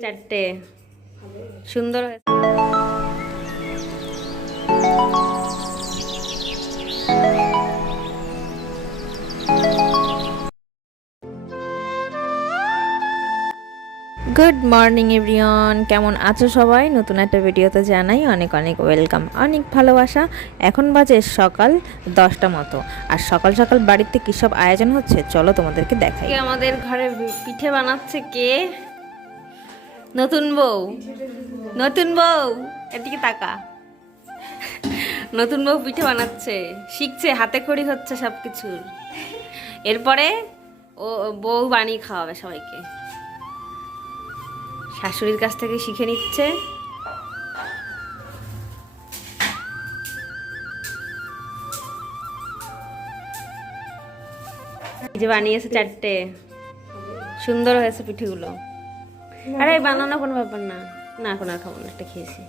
চারটে। সুন্দর হয়েছে। Good morning everyone. কেমন আছো সবাই? নতুন একটা ভিডিওতে জানাই অনেক অনেক ওয়েলকাম, অনেক ভালোবাসা। এখন বাজে সকাল দশটা মতো। আর সকাল সকাল বাড়িতে কী সব আয়োজন হচ্ছে? চলো তোমাদেরকে দেখাই। আমাদের ঘরে পিঠে বানাচ্ছে কে? নতুন বউ। নতুন বউ। এদিকে তাকা। নতুন বউ পিঠে বানাচ্ছে। শিখছে, হাতে খড়ি হচ্ছে সব কিছুর এরপরে ও বউ বানিয়ে খাওয়াবে সবাইকে। শাশুড়ির কাছ থেকে শিখে নিচ্ছে। যে বানিয়েছে চারটে। সুন্দর হয়েছে পিঠেগুলো। আরে, বানানো কোনো ব্যাপার না। না, এখন আর খাব না, একটা খেয়েছি।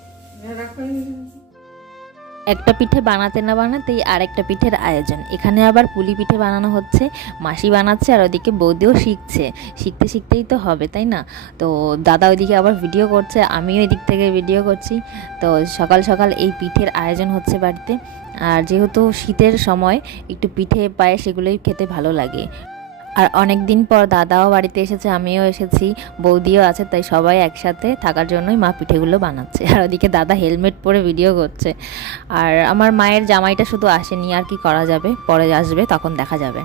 একটা পিঠে বানাতে না বানাতেই আরেকটা পিঠের আয়োজন। এখানে আবার পুলি পিঠে বানানো হচ্ছে, মাসি বানাচ্ছে আর ওদিকে বৌদিও শিখছে। শিখতে শিখতেই তো হবে, তাই না? তো দাদা ওইদিকে আবার ভিডিও করছে, আমিও এদিক থেকে ভিডিও করছি। তো সকাল সকাল এই পিঠের আয়োজন হচ্ছে বাড়িতে। আর যেহেতু শীতের সময়, একটু পিঠে পায়ে সেগুলোই খেতে ভালো লাগে। আর অনেক দিন পর দাদাও বাড়িতে এসেছে, আমিও এসেছি, বৌদিও আছে, তাই সবাই একসাথে থাকার জন্যই মা পিঠেগুলো বানাচ্ছে। আর ওদিকে দাদা হেলমেট পরে ভিডিও করছে। আর আমার মায়ের জামাইটা শুধু আসেনি, আর কি করা যাবে? পরে আসবে, তখন দেখা যাবে।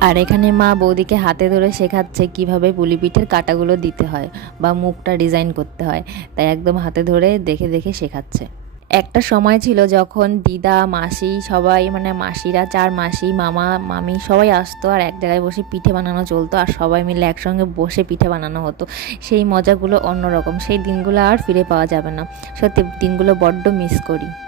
আর এখানে মা বৌদিকে হাতে ধরে শেখাচ্ছে কীভাবে পুলি পিঠের কাটাগুলো দিতে হয় বা মুখটা ডিজাইন করতে হয়। তাই একদম হাতে ধরে দেখে দেখে শেখাচ্ছে। একটা সময় ছিল যখন দিদা, মাসি সবাই মানে মাসিরা, চার মাসি, মামা, মামি সবাই আসতো আর এক জায়গায় বসে পিঠে বানানো চলতো আর সবাই মিলে একসঙ্গে বসে পিঠে বানানো হতো। সেই মজাগুলো অন্যরকম। সেই দিনগুলো আর ফিরে পাওয়া যাবে না। সত্যি, দিনগুলো বড্ড মিস করি।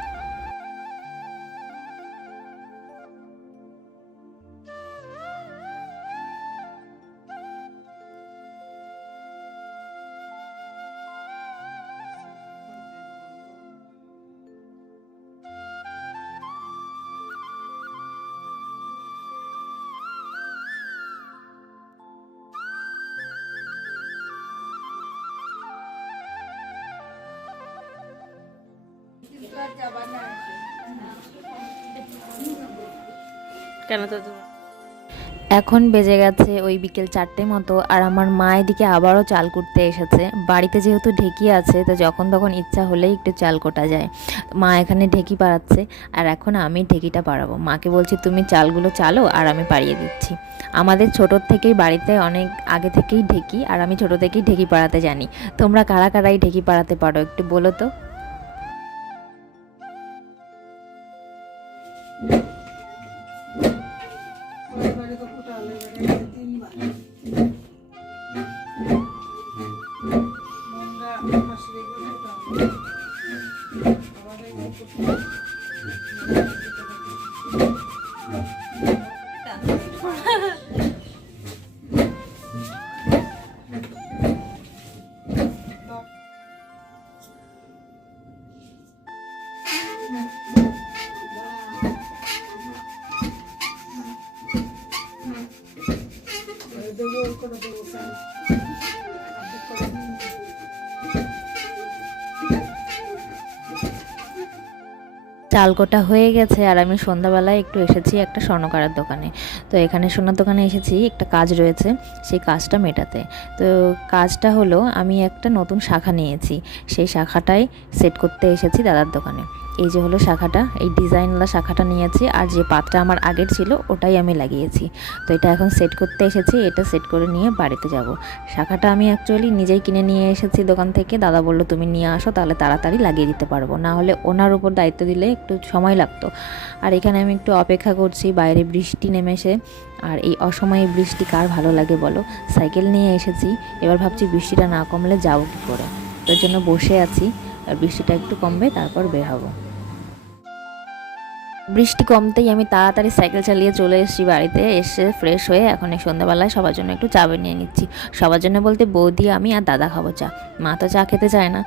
কেন এখন বেজে গেছে ওই বিকেল চারটে মতো, আর আমার মা এদিকে আবারও চাল কুটতে এসেছে। বাড়িতে যেহেতু ঢেকি আছে, তো যখন তখন ইচ্ছা হলেই একটু চাল কোটা যায়। মা এখানে ঢেকি পাড়াচ্ছে, আর এখন আমি ঢেকিটা পাড়াবো। মাকে বলছি, তুমি চালগুলো চালো, আর আমি পাড়িয়ে দিচ্ছি। আমাদের ছোটোর থেকেই বাড়িতে অনেক আগে থেকেই ঢেকি, আর আমি ছোটো থেকেই ঢেকি পাড়াতে জানি। তোমরা কারা কারাই ঢেকি পাড়াতে পারো, একটু বলো তো? চাল কোটা হয়ে গেছে আর আমি সন্ধ্যাবেলায় একটু এসেছি একটা স্বর্ণকারের দোকানে। তো এখানে সোনার দোকানে এসেছি, একটা কাজ রয়েছে, সেই কাজটা মেটাতে। তো কাজটা হলো, আমি একটা নতুন শাখা নিয়েছি। সেই শাখাটাই সেট করতে এসেছি দাদার দোকানে। এই যে হলো শাখাটা, এই ডিজাইনওয়ালা শাখাটা নিয়েছি আর যে পাতটা আমার আগের ছিল ওটাই আমি লাগিয়েছি। তো এটা এখন সেট করতে এসেছি, এটা সেট করে নিয়ে বাড়িতে যাব। শাখাটা আমি অ্যাকচুয়ালি নিজেই কিনে নিয়ে এসেছি দোকান থেকে। দাদা বলল, তুমি নিয়ে আসো, তাহলে তাড়াতাড়ি লাগিয়ে দিতে পারব। না হলে ওনার উপর দায়িত্ব দিলে একটু সময় লাগতো। আর এখানে আমি একটু অপেক্ষা করছি, বাইরে বৃষ্টি নেমেছে। আর এই অসময়ে বৃষ্টি কার ভালো লাগে বলো? সাইকেল নিয়ে এসেছি, এবার ভাবছি বৃষ্টিটা না কমলে যাব কী করে? তোর জন্য বসে আছি, আর বৃষ্টিটা একটু কমবে, তারপর বের হব। বৃষ্টি কমতেই আমি তাড়াতাড়ি সাইকেল চালিয়ে চলে এসেছি বাড়িতে। এসে ফ্রেশ হয়ে এখন এই সন্ধ্যাবেলায় সবার জন্য একটু চা বানিয়ে নিচ্ছি। সবার জন্য বলতে বৌদি, আমি আর দাদা খাব চা। মা তো চা খেতে চায় না।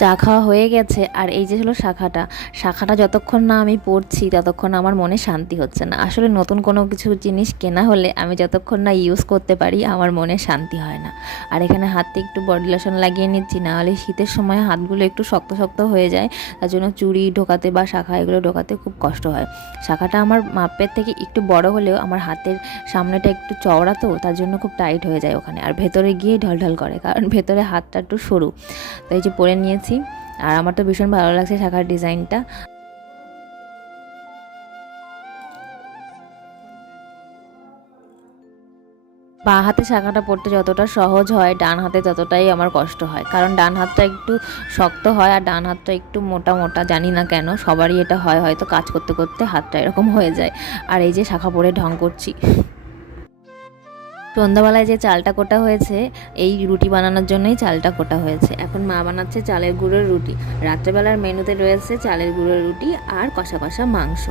চা খাওয়া হয়ে গেছে, আর এই যে হলো শাখাটা। শাখাটা যতক্ষণ না আমি পড়ছি, ততক্ষণ আমার মনে শান্তি হচ্ছে না। আসলে নতুন কোনো কিছু জিনিস কেনা হলে আমি যতক্ষণ না ইউজ করতে পারি, আমার মনে শান্তি হয় না। আর এখানে হাতে একটু বডি লোশন লাগিয়ে নিচ্ছি, না হলে শীতের সময় হাতগুলো একটু শক্ত শক্ত হয়ে যায়। তার জন্য চুড়ি ঢোকাতে বা শাখা এগুলো ঢোকাতে খুব কষ্ট হয়। শাখাটা আমার মাপের থেকে একটু বড় হলেও আমার হাতের সামনেটা একটু চওড়া তো, তার জন্য খুব টাইট হয়ে যায় ওখানে। আর ভেতরে গিয়ে ঢলঢল করে, কারণ ভেতরে হাতটা একটু সরু। তো এই যে পরে নিয়েছি আর আমার তো ভীষণ ভালো লাগছে শাখার ডিজাইনটা। বাঁ হাতে শাখাটা পড়তে যতটা সহজ হয়, ডান হাতে ততটাই আমার কষ্ট হয়। কারণ ডান হাতটা একটু শক্ত হয় আর ডান হাতটা একটু মোটা মোটা, জানি না কেন, সবারই এটা হয় হয়তো কাজ করতে করতে হাতটা এরকম হয়ে যায়। আর এই যে শাখা পরে ঢং করছি। সন্ধ্যাবেলায় যে চালটা কোটা হয়েছে, এই রুটি বানানোর জন্যই চালটা কোটা হয়েছে। এখন মা বানাচ্ছে চালের গুঁড়োর রুটি। রাত্রেবেলার মেনুতে রয়েছে চালের গুঁড়োর রুটি আর কষা কষা মাংস।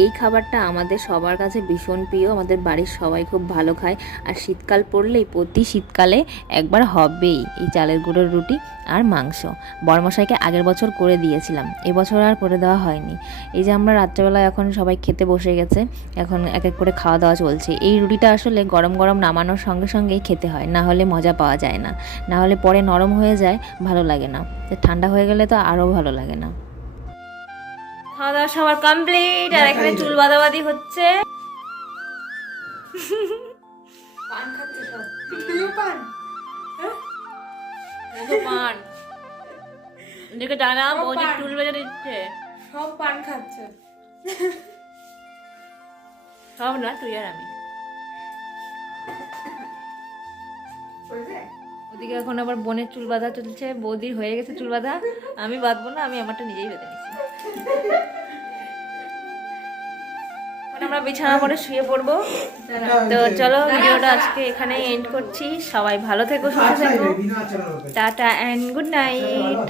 এই খাবারটা আমাদের সবার কাছে ভীষণ প্রিয়। আমাদের বাড়ির সবাই খুব ভালো খায়। আর শীতকাল পড়লেই, প্রতি শীতকালে একবার হবেই এই চালের গুঁড়োর রুটি আর মাংস। বড়মশাইকে আগের বছর করে দিয়েছিলাম। এবছর আর করে দেওয়া হয়নি। এই যে আমরা রাত্রেবেলা এখন সবাই খেতে বসে গেছে, এখন এক এক করে খাওয়া দাওয়া চলছে। এই রুটিটা আসলে গরম গরম নামানোর সঙ্গে সঙ্গেই খেতে হয় না হলে মজা পাওয়া যায় না। না হলে পরে নরম হয়ে যায় ভালো লাগে না। তো ঠান্ডা হয়ে গেলে তো আরও ভালো লাগে না। খাওয়া দাওয়া সবার কমপ্লিট আর এখানে চুল বাদাবাদি হচ্ছে। পান খাচ্ছে পান? পান। এদিকে জানা ও বৌদি চুল বেঁধে দিচ্ছে। সব পান খাচ্ছে। সব না তুই আর আমি। ওদিকে এখন আবার বোনের চুল বাঁধা চলছে বৌদির হয়ে গেছে চুল বাঁধা আমি বাঁধবো না আমি আমারটা নিজেই বেঁধে নিচ্ছি। আমরা বিছানা পরে শুয়ে পড়ব। তো চলো ভিডিওটা আজকে এখানেই এন্ড করছি। সবাই ভালো থেকো সুস্থ থেকো। Tata and good night